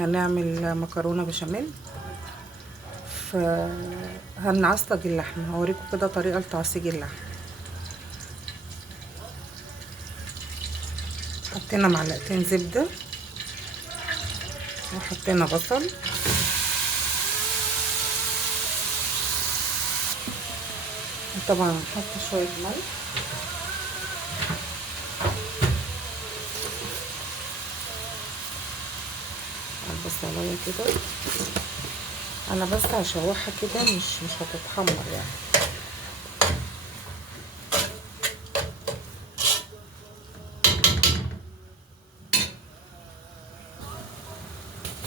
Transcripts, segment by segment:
هنعمل مكرونه بشاميل. هنعصج اللحمه، هوريكم كده طريقه لتعصيج اللحمه. حطينا معلقتين زبده، وحطينا بصل، وطبعا هنحط شويه ملح، على البصلايه كده. انا بس هشوحها كده، مش هتتحمر يعني.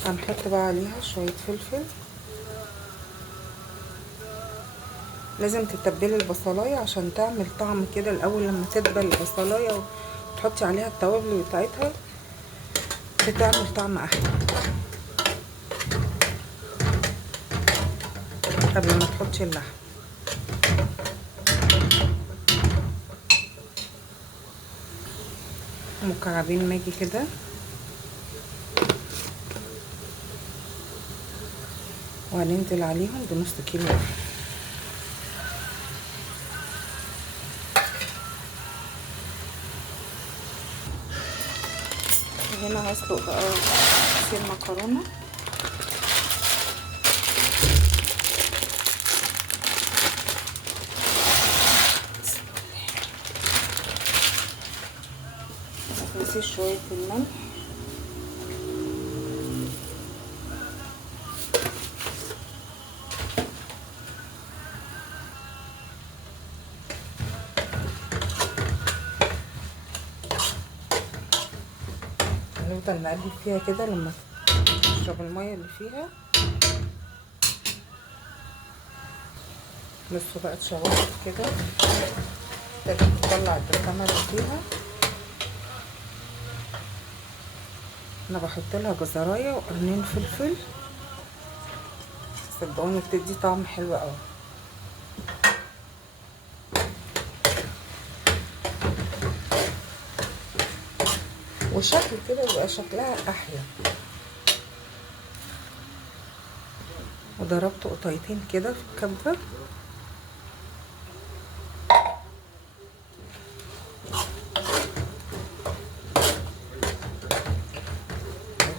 هنحط بقى عليها شويه فلفل. لازم تتبلي البصلايه عشان تعمل طعم كده الاول. لما تدبل البصلايه وتحطي عليها التوابل بتاعتها بتعمل طعم احلى قبل ما تحطي اللحم. مكعبين ماجي كده، وهننزل عليهم بنص كيلو لحم. هنا هسلق بقى المكرونه. نسيب شويه الملح، هنفضل نقلب فيها كده لما تشرب الميه اللي فيها. بصوا بقى اتشوحت كده، ابتدت تطلع الدسامه اللي فيها. انا بحط لها جزرايه وقرنين فلفل، صدقوني بتدي طعم حلو قوي. وشكل كده بيبقى شكلها احلى. وضربت قطيتين كده في الكبه.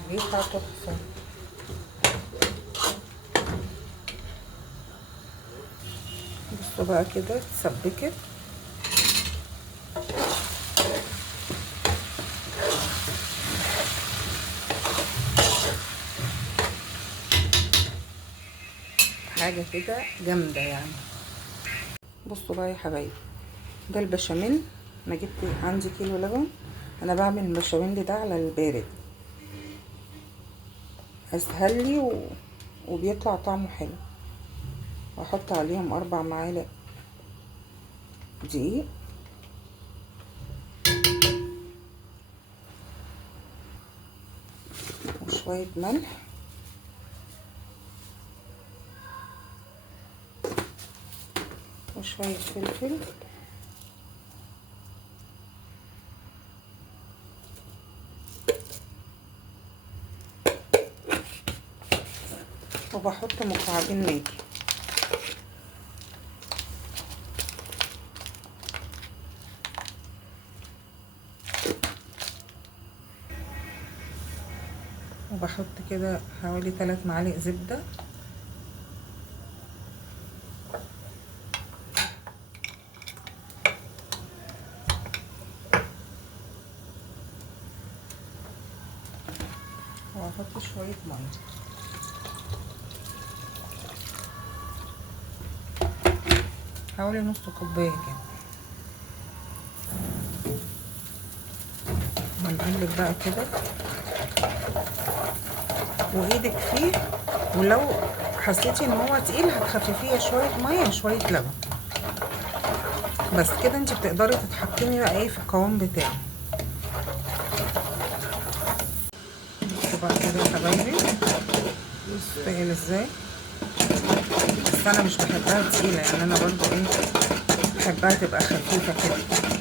الريحه تحفه. بصوا بقى كده اتسبكت. حاجه كده جامده يعني. بصوا بقى يا حبايبي، ده البشاميل. انا جبت عندي كيلو لبن. انا بعمل البشاميل ده على البارد، اسهل لي وبيطلع طعمه حلو. واحط عليهم 4 معالق دقيق، وشويه ملح، وشويه فلفل، وبحط مكعبين ماجي. وبحط كده حوالي 3 معالق زبدة، وهحط شوية مية. حوالي نص كوباية كده. هنقلب بقى كده وايدك فيه، ولو حسيتي ان هو تقيل هتخففيه شويه ميه وشويه لبن. بس كده انت بتقدري تتحكمي بقى ايه في القوام بتاعه. بصوا بقى كده يا حبايبي، بصوا تقيل ازاي. بس انا مش بحبها تقيله يعني، انا برضو ايه بحبها تبقى خفيفه كده.